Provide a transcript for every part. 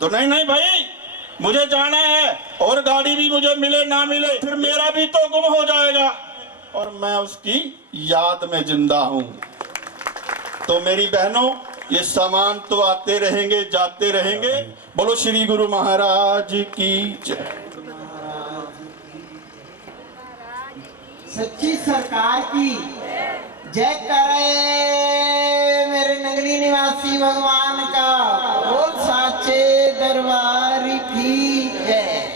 तो नहीं नहीं भाई, मुझे जाना है, और गाड़ी भी मुझे मिले ना मिले फिर मेरा भी तो गुम हो जाएगा, और मैं उसकी याद में जिंदा हूं। तो मेरी बहनों, ये सामान तो आते रहेंगे जाते रहेंगे। बोलो श्री गुरु महाराज की जय। सच्ची सरकार की जय करे मेरे नगरी निवासी भगवान का, बोल साचे दरबार की जय।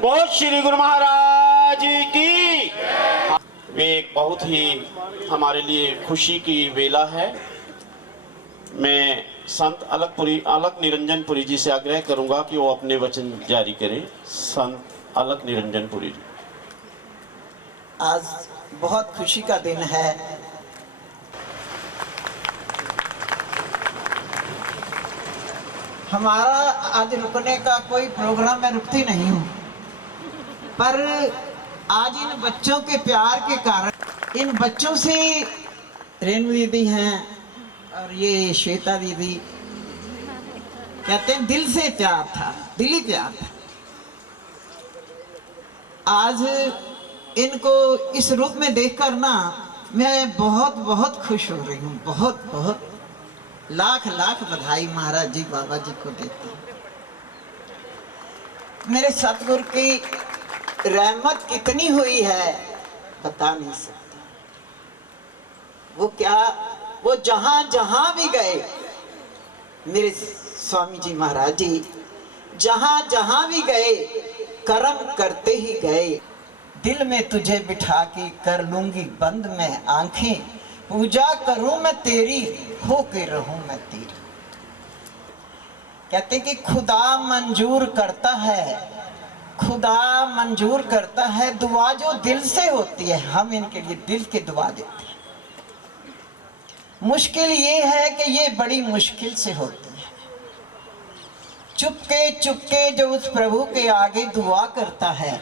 बहुत श्री गुरु महाराज की। वे एक बहुत ही हमारे लिए खुशी की वेला है। मैं संत अलख निरंजन पुरी जी से आग्रह करूंगा कि वो अपने वचन जारी करें। संत अलख निरंजन पुरी जी। आज बहुत खुशी का दिन है। हमारा आज रुकने का कोई प्रोग्राम, मैं रुकती नहीं हूँ, पर आज इन बच्चों के प्यार के कारण, इन बच्चों से रेणु दीदी हैं और ये श्वेता दीदी, कहते हैं दिल से प्यार था, दिली प्यार था। आज इनको इस रूप में देखकर ना मैं बहुत बहुत खुश हो रही हूँ। बहुत बहुत लाख लाख बधाई महाराज जी बाबा जी को देती हूँ। मेरे सतगुरु की रहमत कितनी हुई है बता नहीं सकता। वो क्या, वो जहां जहां भी गए, मेरे स्वामी जी महाराज जी जहां जहां भी गए कर्म करते ही गए। दिल में तुझे बिठा के कर लूंगी बंद मैं आंखें, पूजा करूं मैं तेरी, हो के रहूं मैं तेरी। कहते कि खुदा मंजूर करता है, खुदा मंजूर करता है दुआ जो दिल से होती है। हम इनके लिए दिल की दुआ देते हैं। मुश्किल ये है कि ये बड़ी मुश्किल से होती है। चुपके चुपके जो उस प्रभु के आगे दुआ करता है,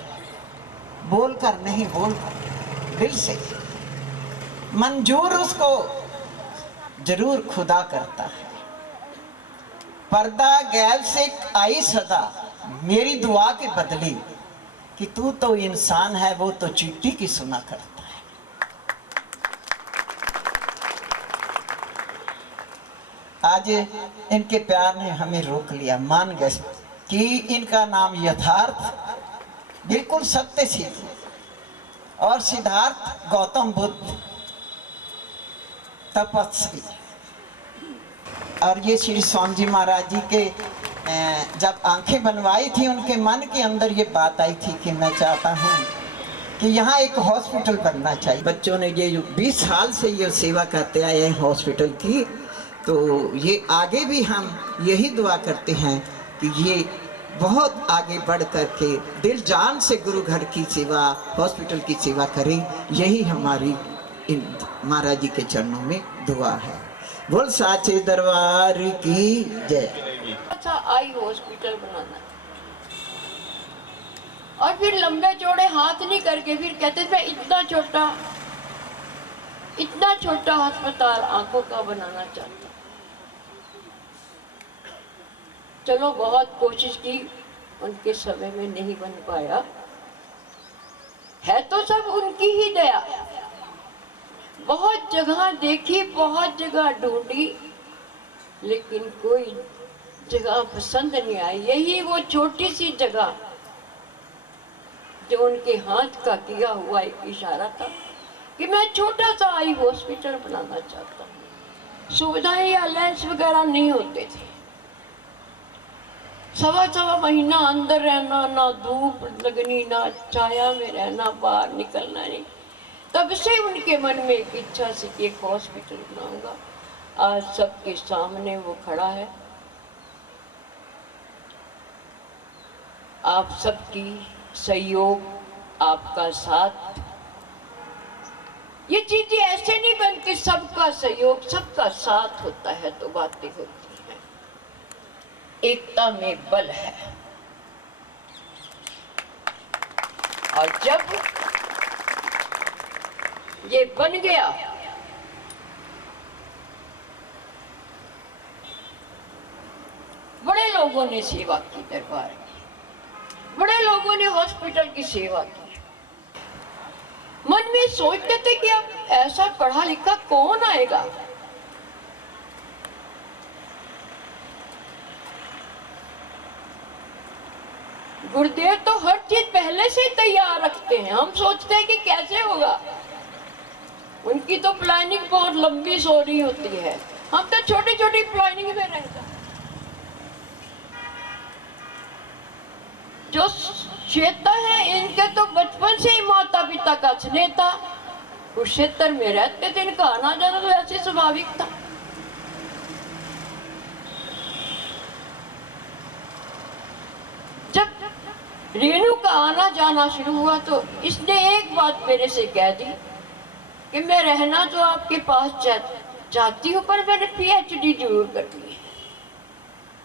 बोलकर नहीं, बोलकर दिल से मंजूर उसको जरूर खुदा करता है। पर्दा गैब से आई सदा मेरी दुआ के बदली, कि तू तो इंसान है वो तो चिट्ठी की सुना करता है। आज इनके प्यार ने हमें रोक लिया, मान गए कि इनका नाम यथार्थ बिल्कुल सत्य सिद्ध और सिद्धार्थ गौतम बुद्ध तपस्वी। और ये श्री स्वामी जी महाराज जी के जब आंखें बनवाई थी, उनके मन के अंदर ये बात आई थी कि मैं चाहता हूँ कि यहाँ एक हॉस्पिटल बनना चाहिए। बच्चों ने ये जो 20 साल से ये सेवा करते आए हैं हॉस्पिटल की, तो ये आगे भी हम यही दुआ करते हैं कि ये बहुत आगे बढ़ करके दिल जान से गुरु घर की सेवा, हॉस्पिटल की सेवा करें। यही हमारी इन महाराज जी के चरणों में दुआ है। बोल साचे दरबार की जय। अच्छा, आई हॉस्पिटल बनाना और फिर लंबे चौड़े हाथ नहीं करके फिर कहते थे इतना छोटा अस्पताल आंखों का बनाना चाहता। चलो बहुत कोशिश की, उनके समय में नहीं बन पाया। है तो सब उनकी ही दया। बहुत जगह देखी, बहुत जगह ढूंढी, लेकिन कोई जगह पसंद नहीं आई। यही वो छोटी सी जगह जो उनके हाथ का किया हुआ एक इशारा था कि मैं छोटा सा आई हॉस्पिटल बनाना चाहता हूँ। सुविधाएं या लैंस वगैरह नहीं होते थे। सवा महीना अंदर रहना, ना धूप लगनी, ना छाया में रहना, बाहर निकलना नहीं। तब से उनके मन में एक इच्छा से कि एक हॉस्पिटल बनाऊंगा। आज सबके सामने वो खड़ा है। आप सबकी सहयोग, आपका साथ, ये चीजें ऐसे नहीं बनती। सबका सहयोग, सबका साथ होता है तो बातें होती हैं। एकता में बल है। और जब ये बन गया, बड़े लोगों ने सेवा की दरबार की, बड़े लोगों ने हॉस्पिटल की सेवा की। मन में सोचते थे कि अब ऐसा पढ़ा लिखा कौन आएगा। गुरुदेव तो हर चीज पहले से ही तैयार रखते हैं। हम सोचते हैं कि कैसे होगा, उनकी तो प्लानिंग बहुत लंबी सोरी होती है, हम तो छोटी छोटी प्लानिंग में रहते हैं। जो श्वेता है, इनके तो बचपन से ही माता पिता का स्नेह था। कुरुक्षेत्र में रहते थे, इनका आना जाना तो ऐसे स्वाभाविक था। जब रेणु का आना जाना शुरू हुआ तो इसने एक बात मेरे से कह दी कि मैं रहना तो आपके पास चाहती हूँ, पर मैंने PhD जरूर करनी है,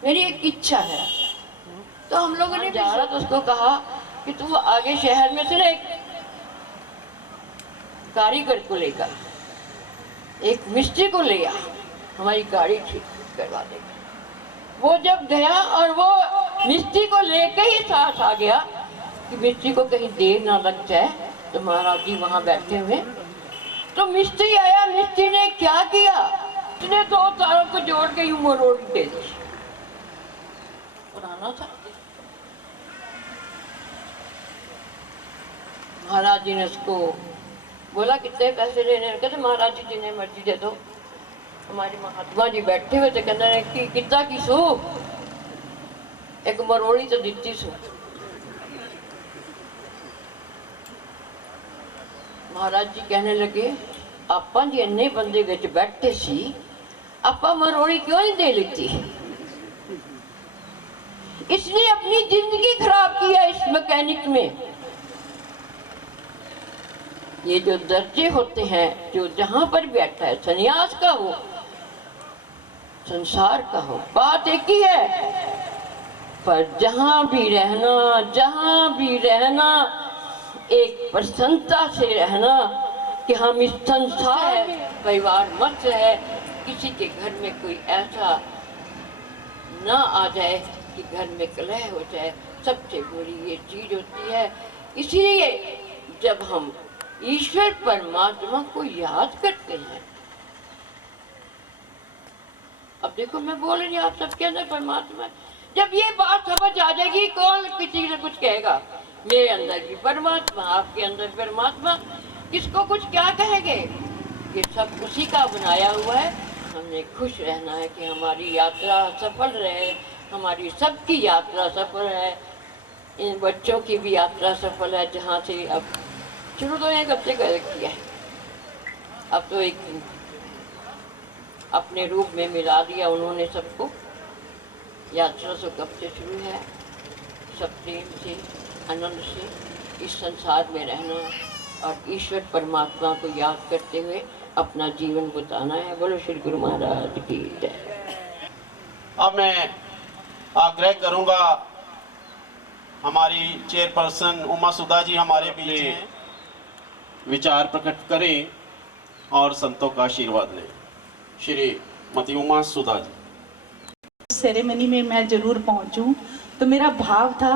मेरी एक इच्छा है। तो हम लोगों ने जा रहा तो उसको कहा कि तू आगे शहर में से ना एक कारीगर को लेकर, एक मिस्त्री को ले आ, हमारी गाड़ी ठीक करवा देगा। वो जब गया और वो मिस्त्री को लेके ही साथ आ गया कि मिस्त्री को कहीं देर ना लग जाए, तो महाराज जी वहां बैठे हुए। तो मिस्त्री आया, मिस्त्री ने क्या किया, उसने 2 तारों को जोड़ के यूं मरोड़ दे दी। पुराना था। महाराज जी ने उसको बोला कितने पैसे लेने, कहते महाराज जी जिन्हें मर्जी दे दो। हमारे महात्मा जी बैठे हुए थे, कहने कि कितना की सू, एक मरोड़ी तो दिती सू। महाराज जी कहने लगे आपा जी इन्ने बंदे विच बैठे सी, आपा मरोड़ी क्यों नहीं दे लेती। इसने अपनी जिंदगी खराब किया इस मैकेनिक में। ये जो दर्जे होते हैं, जो जहां पर बैठा है, सन्यास का हो, संसार का हो, बात एक ही है। पर जहां भी रहना एक प्रसन्नता से रहना कि हम इस संसार में परिवार मत रहे, किसी के घर में कोई ऐसा ना आ जाए कि घर में कलह हो जाए, सबसे बुरी ये चीज होती है। इसीलिए जब हम ईश्वर परमात्मा को याद करते हैं, अब देखो मैं बोल रही हूँ आप सबके अंदर परमात्मा, जब ये बात समझ आ जाएगी, कौन किसी से कुछ कहेगा, मेरे अंदर भी परमात्मा, आपके अंदर परमात्मा, किसको कुछ क्या कहेंगे। ये सब उसी का बनाया हुआ है। हमने खुश रहना है कि हमारी यात्रा सफल रहे, हमारी सबकी यात्रा सफल है, इन बच्चों की भी यात्रा सफल है। जहाँ से अब शुरू तो एक हफ्ते कर किया है, अब तो एक अपने रूप में मिला दिया उन्होंने सबको। यात्रा तो कब से शुरू है, सब प्रेम से, आनंद से इस संसार में रहना और ईश्वर परमात्मा को याद करते हुए अपना जीवन बिताना है। बोलो श्री गुरु महाराज की जय। अब मैं आग्रह करूंगा, हमारी चेयरपर्सन उमा सुधा जी हमारे बीच हैं, विचार प्रकट करें और संतों का आशीर्वाद लें। श्रीमती उमा सुधा जी। सेरेमनी में मैं जरूर पहुंचूं, तो मेरा भाव था,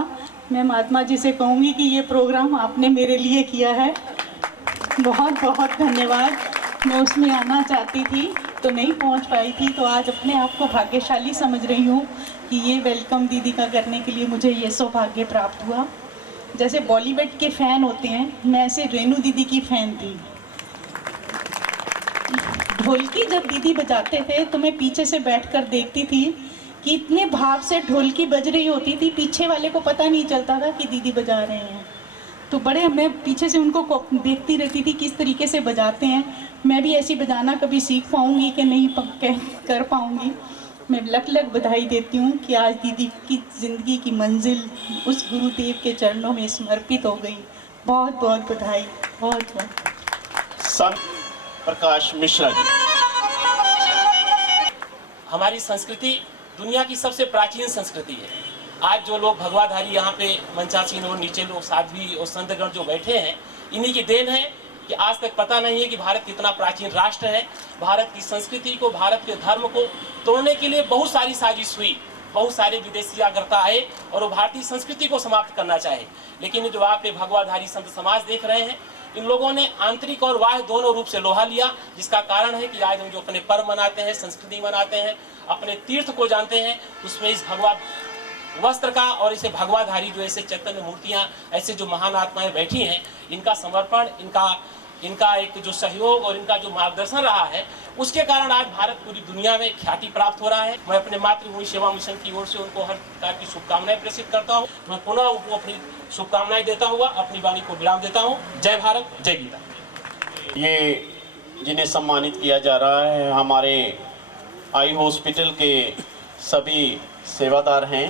मैं महात्मा जी से कहूंगी कि ये प्रोग्राम आपने मेरे लिए किया है, बहुत बहुत धन्यवाद। मैं उसमें आना चाहती थी तो नहीं पहुंच पाई थी, तो आज अपने आप को भाग्यशाली समझ रही हूँ कि ये वेलकम दीदी का करने के लिए मुझे ये सौभाग्य प्राप्त हुआ। जैसे बॉलीवुड के फ़ैन होते हैं, मैं ऐसे रेणु दीदी की फ़ैन थी। ढोलकी जब दीदी बजाते थे तो मैं पीछे से बैठकर देखती थी कि इतने भाव से ढोलकी बज रही होती थी, पीछे वाले को पता नहीं चलता था कि दीदी बजा रहे हैं। तो बड़े मैं पीछे से उनको देखती रहती थी किस तरीके से बजाते हैं। मैं भी ऐसी बजाना कभी सीख पाऊँगी कि नहीं कर पाऊँगी। मैं लग लग बधाई देती हूँ कि आज दीदी की ज़िंदगी की मंजिल उस गुरुदेव के चरणों में समर्पित हो गई। बहुत बहुत बधाई, बहुत बहुत। संत प्रकाश मिश्रा जी। हमारी संस्कृति दुनिया की सबसे प्राचीन संस्कृति है। आज जो लोग भगवाधारी यहाँ पे मंचासीन और नीचे लोग साध्वी और संतगण जो बैठे हैं, इन्हीं की देन है कि आज तक पता नहीं है कि भारत कितना प्राचीन राष्ट्र है। भारत की संस्कृति को, भारत के धर्म को तोड़ने के लिए बहुत सारी साजिश हुई, बहुत सारे विदेशी आगरता आए और वो भारतीय संस्कृति को समाप्त करना चाहे। लेकिन जो आप भगवाधारी संत समाज देख रहे हैं, इन लोगों ने आंतरिक और बाह्य दोनों रूप से लोहा लिया, जिसका कारण है कि आज हम जो अपने पर्व मनाते हैं, संस्कृति मनाते हैं, अपने तीर्थ को जानते हैं, उसमें इस भगवा वस्त्र का और इसे भगवाधारी जो ऐसे चैतन्य मूर्तियां, ऐसे जो महान आत्माएं बैठी हैं, इनका समर्पण, इनका एक जो सहयोग और इनका जो मार्गदर्शन रहा है, उसके कारण आज भारत पूरी दुनिया में ख्याति प्राप्त हो रहा है। मैं अपने मातृभूमि सेवा मिशन की ओर से उनको हर प्रकार की शुभकामनाएं प्रेषित करता हूँ। मैं पुनः उनको अपनी शुभकामनाएं देता हुआ अपनी वाणी को विराम देता हूँ। जय भारत, जय गीता। ये जिन्हें सम्मानित किया जा रहा है, हमारे आई हॉस्पिटल के सभी सेवादार हैं।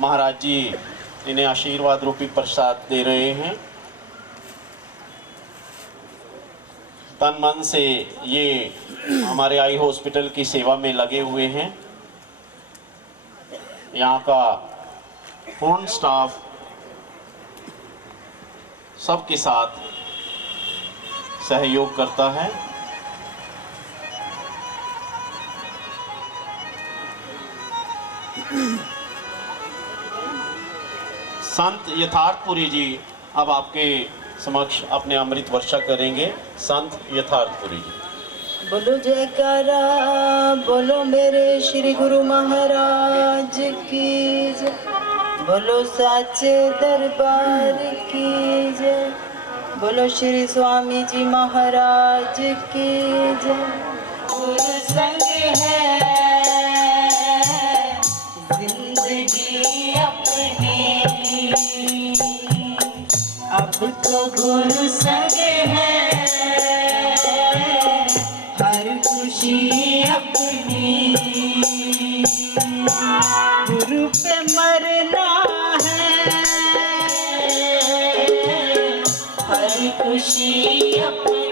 महाराज जी इन्हें आशीर्वाद रूपी प्रसाद दे रहे हैं। तन मन से ये हमारे आई हॉस्पिटल की सेवा में लगे हुए हैं। यहाँ का पूर्ण स्टाफ सबके साथ सहयोग करता है। संत यथार्थपुरी जी अब आपके समक्ष अपने अमृत वर्षा करेंगे। संत यथार्थपुरी जी। बोलो जयकारा, बोलो मेरे श्री गुरु महाराज की जय, बोलो साचे दरबार की जय, बोलो श्री स्वामी जी महाराज की जय। गुरु संग है जिंदगी अपनी, अब तो गुरु संग है हर खुशी अपनी। गुरु पे मरना है हर खुशी अपनी।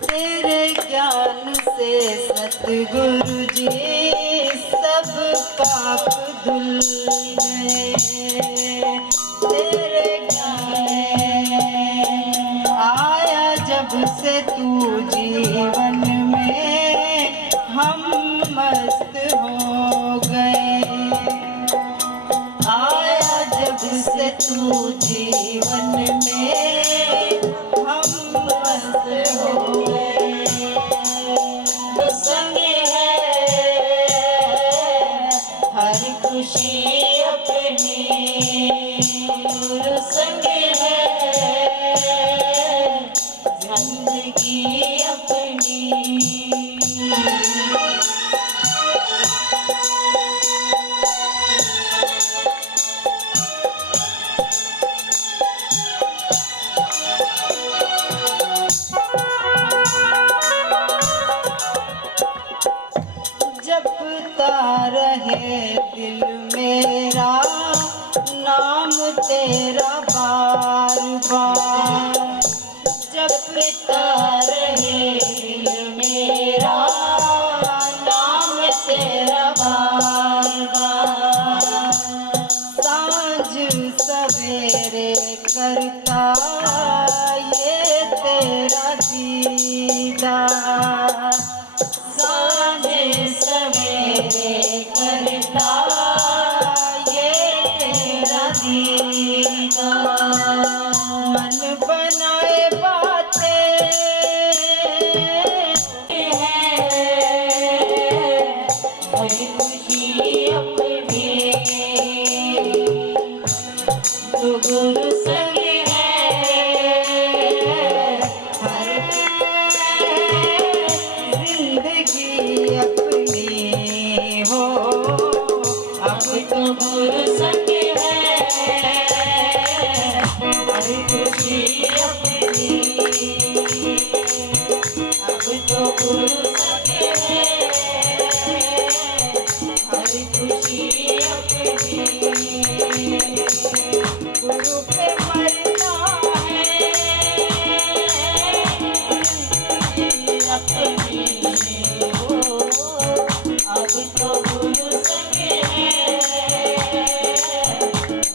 तेरे ज्ञान से सतगुरु जी सब पाप धुल गए। तेरे ज्ञान आया जब से तू जीवन में हम मस्त हो गए। आया जब से तू जीवन में हम मस्त हो गए। तो संग है हर खुशी अपनी, गुरु संग है जिंदगी अपनी। जपता रहे दिल मेरा नाम तेरा बार बार। जपता रहे दिल मेरा नाम तेरा बार बार। सांझ सवेरे करता ये तेरा दीदार। सांझे सवेरे करता ये तेरा दीदार। मन बनाए बातें है हर खुशी तो गुरु सगे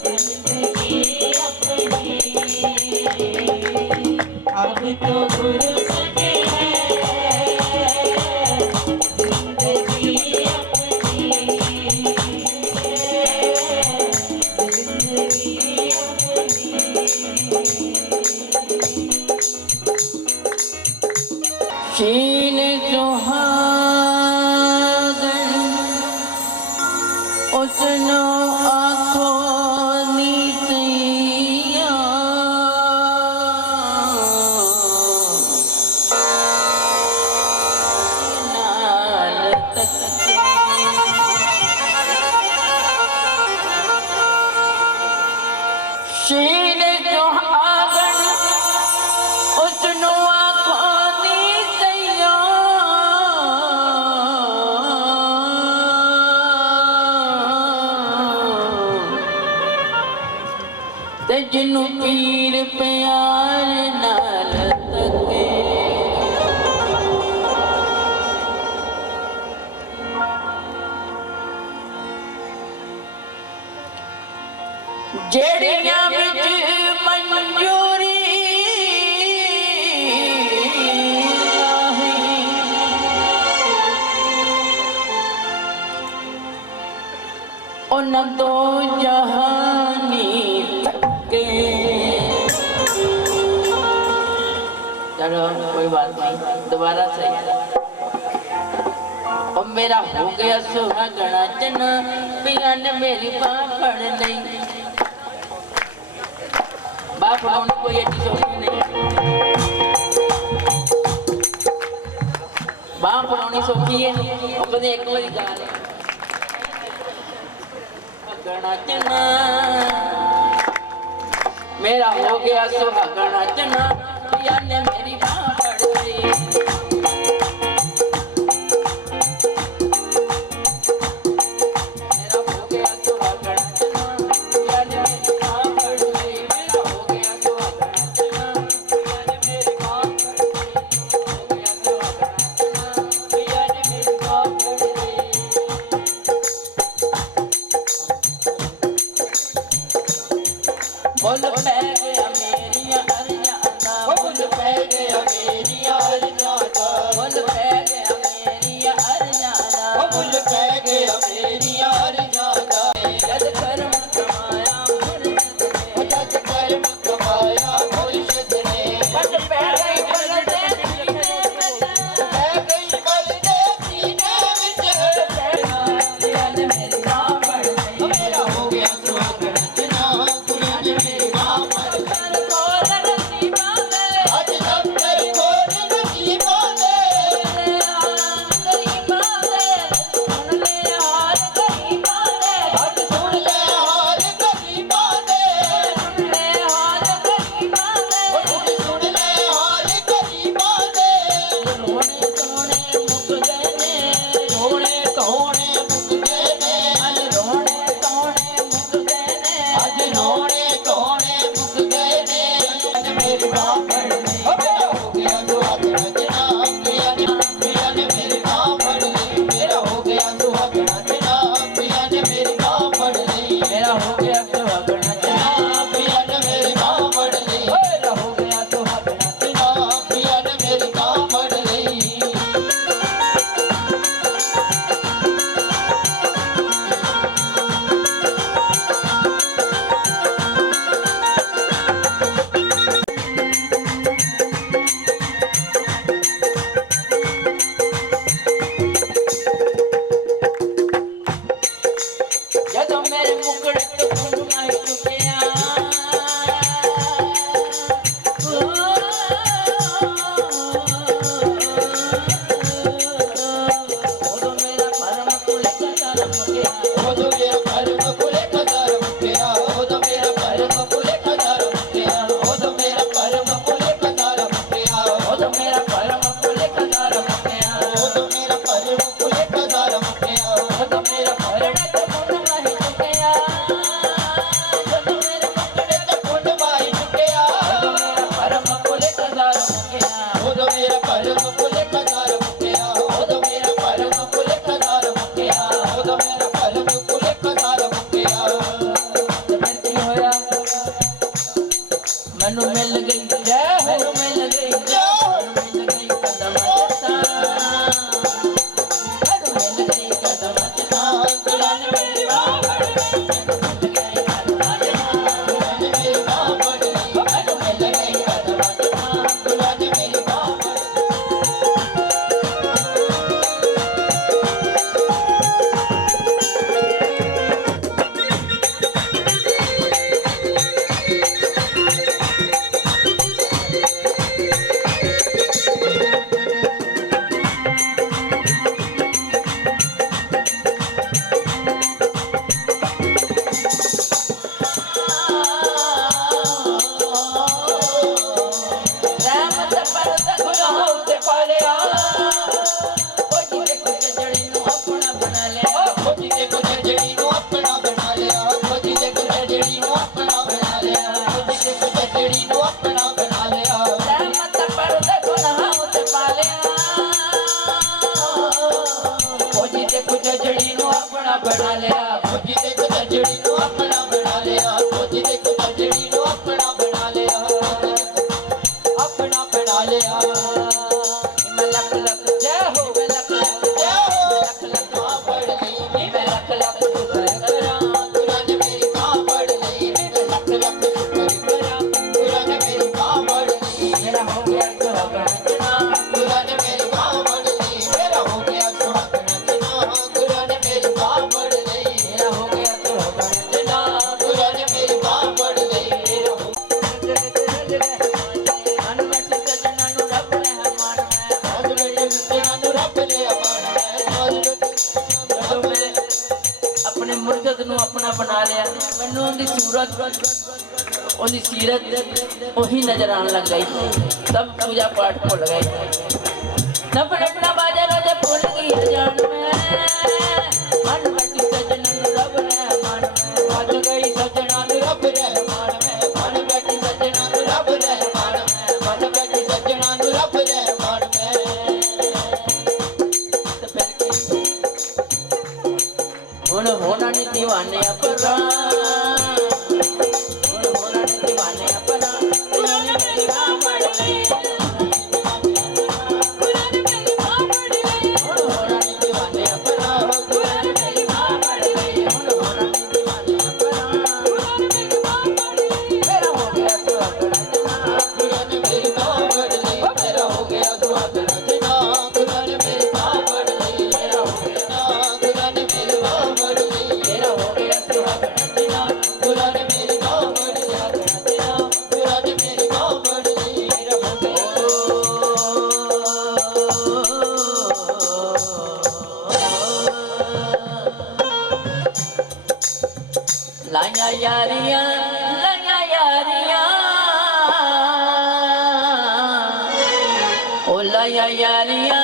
जिंदगी अपनी, अब तो गुरु सगे जिंदगी अपनी, जिंदगी अपनी। शील सुहागन उसनो आँखो नीतिया, नाल तकते शील सुहागन उसनो आँखो नीतिया, ते जिन्नू पीर प्यार नाल तके, जेड़ियां विच मंजूरी नहीं, उन दो जहानी तके। चलो कोई बात नहीं, दोबारा से। और मेरा हो गया सुहागना चना, पिया ने मेरी बाह फड़ ली। बाह फड़ाने कोई एडी सौखी नहीं, बाह फड़ानी सौखी है। और कदे एक बारी गा ले सुहागना चना, मेरा हो गया सुहागना चना, पिया ने मेरी बाह फड़ ली। मेरा हो गया सुहागना चना, पिया ने मेरी बाह फड़ ली। मेरा हो गया सुहागना चना, पिया ने मेरी बाह फड़ ली। हो गया सुहागना चना, पिया ने मेरी बाह फड़ ली। बोल पै गया मेरिया अरजाना, बोल पै गया मेरिया अरजाना, बोल पै गया मेरिया अरजाना, बोल पै गया मेरिया अरजाना। जद कर्म कमाया मुर्शिद ने, जद कर्म कमाया मुर्शिद ने, जद पै गई बलदे सीने विच, पै गई बलदे सीने विच, पिया ने मेरी बाह फड़ ली। मेरा हो गया सुहागना चना, पिया ने मेरी बाह फड़ ली। आज सब तेरे कोल नसीबां दे, सुन ले हाल गरीबां दे, आज सुन ले हाल गरीबां दे, सुन ले हाल गरीबां दे, सुन ले हाल गरीबां दे। रोने धोने मुक गए ने, रोने धोने मुक गए ने, आज रोने धोने मुक गए ने, आज रोने धोने मुक गए ने। मेरी बाह फड़ ली, मेरा हो गया सुहागना चना, पिया ने मेरी बाह फड़ ली। मेरा हो गया सुहागना चना, पिया ने मेरी बाह फड़ ली। मेरा हो गया सुहागना चना, पिया ने मेरी बाह फड़ ली। मेरा हो गया सुहागना चना, पिया ने मेरी बाह फड़ ली। ਜਦੋਂ ਮੇਰੇ ਮੁਕੜੇ ਤੋਂ ਫੁੱਲ ਮਾਈ ਚੁੱਕਿਆ, ਉਦੋਂ ਮੇਰਾ ਭਰਮ ਕੁਲ ਕਦਰਮ ਗਿਆ, ਉਦੋਂ ਮੇਰਾ ਭਰਮ ਕੁਲ ਕਦਰਮ ਗਿਆ, ਉਦੋਂ ਮੇਰਾ ਭਰਮ ਕੁਲ ਕਦਰਮ ਗਿਆ, ਉਦੋਂ ਮੇਰਾ ਭਰਮ ਕੁਲ ਕਦਰਮ ਗਿਆ, ਉਦੋਂ ਮੇਰਾ ਭਰਮ ਕੁਲ ਕਦਰਮ ਗਿਆ, ਉਦੋਂ ਮੇਰਾ ਭਰਮ ਕੁਲ ਕਦਰਮ ਗਿਆ, ਉਦੋਂ ਮੇਰਾ ਭਰਮ ਤੇ ਫੁੱਲ ਮਾਈ ਚੁੱਕਿਆ, ਜਦੋਂ ਮੇਰੇ ਮੁਕੜੇ ਤੇ ਫੁੱਲ ਮਾਈ ਚੁੱਕਿਆ, ਉਦੋਂ ਮੇਰਾ ਭਰਮ ਕੁਲ ਕਦਰਮ ਗਿਆ, ਉਦੋਂ ਮੇਰਾ ਭਰਮ ਕੁਲ ਕਦਰਮ ਗਿਆ, ਉਦੋਂ ਮੇਰਾ ਭਰਮ ਕੁਲ ਕਦਰਮ ਗਿਆ। कदम जना दुल्हन मेरी बाह फड़ गई मैनू मिल गई कदम जना दुल्हन मेरी बाह फड़ गई मैनू मिल गई कदम जना दुल्हन मेरी बाह फड़ गई रहमत परद गुनाहों ते पालिया खोजी ते कुछ जड़ी नू अपना बना लिया खोजी ते कुछ जड़ी नू अपना बना लिया खोजी ते कुछ जड़ी नू अपना बना लिया खोजी ते कुछ जड़ी नू अपना बना लिया रहमत परद गुनाहों ते पालिया खोजी ते कुछ जड़ी नू अपना बना लिया खोजी ते कुछ जड़ी नू अपना बना लिया खोजी ते कुछ जड़ी नू अपना बना लिया अपना बना लिया मैं लख लख जय हो मैं लख लख जय हो लख लख बाह फड़ गई मैं लख लख शुक्र करा दुल्हन मेरी बाह फड़ गई मैं लख लख शुक्र करा दुल्हन मेरी बाह फड़ गई मेरा हो गया सुहागन जना दुल्हन मेरी बाह फड़ गई मेरा हो गया सुहागन जना दुल्हन मेरी बाह फड़ गई मेरा हो गया सुहागन जना दुल्हन मेरी बाह फड़ गई मेरा हो अपने मुर्गत नू अपना बना लिया मैनू उनकी सूरत उनकी सीरत वही नजर आने लग गई सब पूजा पाठ भुल गए नपना बाजा रोजे भूल गई जान में मन बैठी सजना नू रब रहमान में भज गई सजना नू रब रहमान में मन बैठी सजना नू रब रहमान में मन बैठी सजना नू रब रहमान में तो फिर की हुण होना नी दीवाने अपना हुण होना नी दीवाने अपना दुल्हन मेरी बाह फड़ गई दुल्हन मेरी बाह फड़ गई हुण होना नी दीवाने अपना दुल्हन मेरी बाह फड़ गई हुण होना नी दीवाने अपना दुल्हन मेरी बाह फड़ गई मेरा हो गया सुहागन जना दुल्हन मेरी बाह फड़ गई मेरा हो गया सुहागन जना दुल्हन मेरी बाह फड़ गई मेरा हो गया दुल्हन मेरी बाह फड़ गई मेरा हो गया सुहागन जना दुल्हन मेरी बाह फड़ गई दुल्हन मेरी बाह फड़ गई मेरा हो गया लाया यारियां ओ लाया यारियां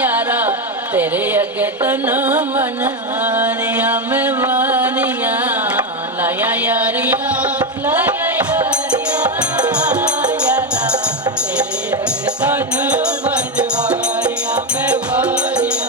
यारा तेरे अगे तन मन हारियां मैं वारियां लाया यारियां यारा तेरे अगे तन मन हारियां मैं वारियां